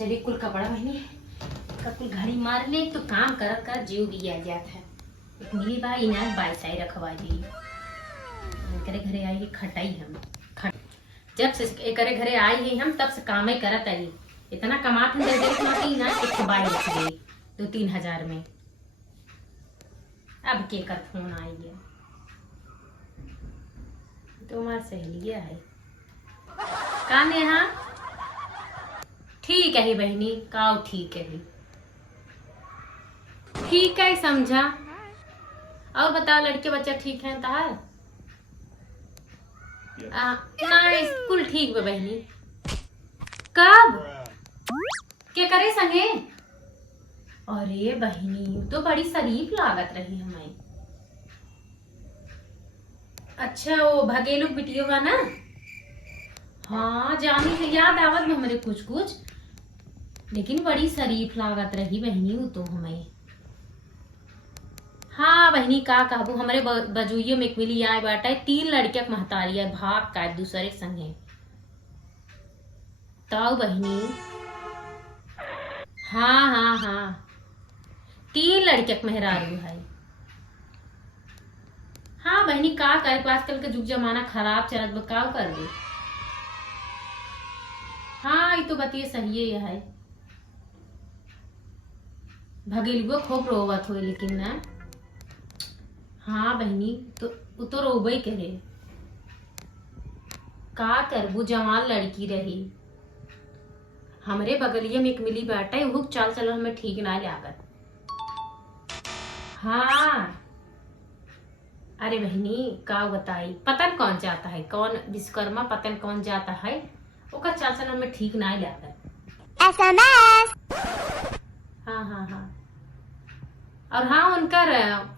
चलिए कुल कपड़ा पहनी कुल घड़ी मार ले तो काम करत कर जीव भी आ जात है। एक मिली बा इनार बाईसाई रखवा दी करे घरे आई खटाई हम जब से एकरे घरे आई है हम तब से काम ही करत आई। इतना कमात हम दे माती ना एक बाई रख गई 2-3 हजार में। अब के कर फोन आई है तो हमार सहेलिया है का नेहा ठीक है ही बहनी काओ ठीक है ही ठीक है समझा। और बताओ लड़के बच्चा ठीक है तार ना स्कूल ठीक बा बहनी। कब क्या करे संगे? अरे बहनी तो बड़ी शरीफ लागत रही हमें। अच्छा वो भगेलू बिटियो का ना हाँ जानी है याद आवत में हमारे कुछ कुछ लेकिन बड़ी शरीफ लागत रही बहनी वो तो हमें। हाँ बहनी का कहबू हमारे बजुइयो में एक मिली आए बाटा 3 लड़के महतारी है भाग का दूसरे संगे ताऊ बहनी। हाँ हाँ हाँ 3 लड़के मेहरारू है। हाँ बहनी का करे आजकल का जुग जमाना खराब चलत बा का कर दे। हाँ ये तो बतिए सही है भगेलुआ खूब रोवत हो लेकिन ना हाँ बहनी तो वो तो रोबई करे का करबू जवान लड़की रही हमरे बगलिया में एक मिली बैठा वो चाल चलो हमें ठीक ना लागत। हाँ अरे बहनी का बताई पतन कौन जाता है कौन विश्वकर्मा पतन कौन जाता है ओका चाल चलो हमें ठीक ना लागत। हाँ हाँ हाँ और हाँ उनका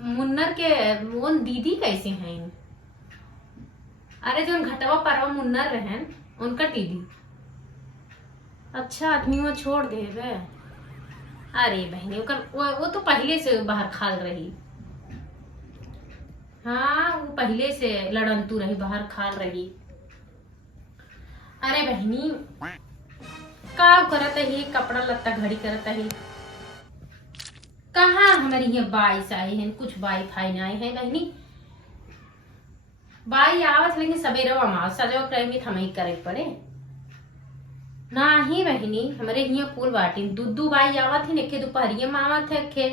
मुन्नर के मोन दीदी कैसे हैं? अरे जो घटवा परवा मुन्नर रहन उनका दीदी अच्छा आदमी वो छोड़ दे बे। अरे बहनी वो तो पहले से बाहर खाल रही। हाँ वो पहले से लड़ंतू रही बाहर खाल रही। अरे बहनी का करत है कपड़ा लत्ता घड़ी करत है कहाँ हमारी यहाँ बाईस आए हैं कुछ बाई फाइन आए हैं बहनी बाई आवत लेकिन सवेरे अमावस सजो करेंगे हमें करे पड़े ना ही बहनी हमारे यहाँ कुल बाटी दूधू बाई आवत ही नेखे दोपहरिये में आवत है खे।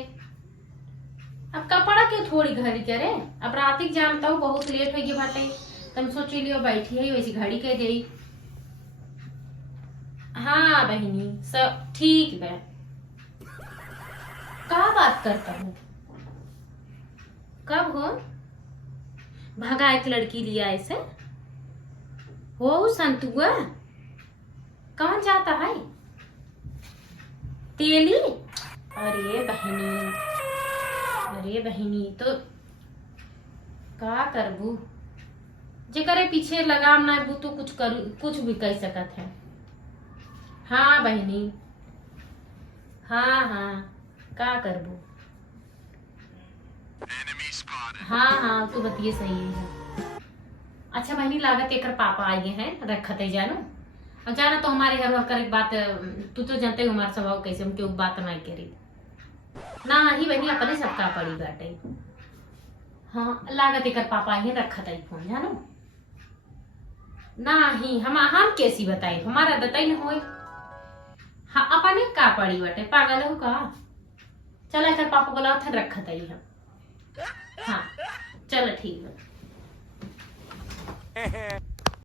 अब कपड़ा क्यों थोड़ी घड़ी करे अब रातिक जानता हूँ बहुत लेट हो गई बाटे तुम सोची लियो बैठी है वैसी घड़ी कह दे। हाँ बहनी सब ठीक है का बात करता हूँ कब हो भगा एक लड़की लिया ऐसे हो संतुआ कौन जाता है तेली? अरे बहनी तो का करबू जे करे पीछे लगाम ना बू तो कुछ भी कह सकत है। हाँ बहनी हाँ हाँ का करबू हाँ हाँ तो बतिए सही है। अच्छा बहनी लागत एक पापा आए हैं रखते जानो और जाना तो हमारे घर कर एक बात तू तो जानते हो हमारा स्वभाव कैसे हम क्यों बात नहीं करी ना ही बहनी अपने सबका पड़ी बाटे। हाँ लागत एक पापा आए हैं रखत आई फोन जानो ना ही हम कैसी बताए हमारा दताई न होए। हाँ अपने का पड़ी बाटे पागल हो का चलो एक पापा बोला था रखत आई हम। हाँ चलो ठीक है।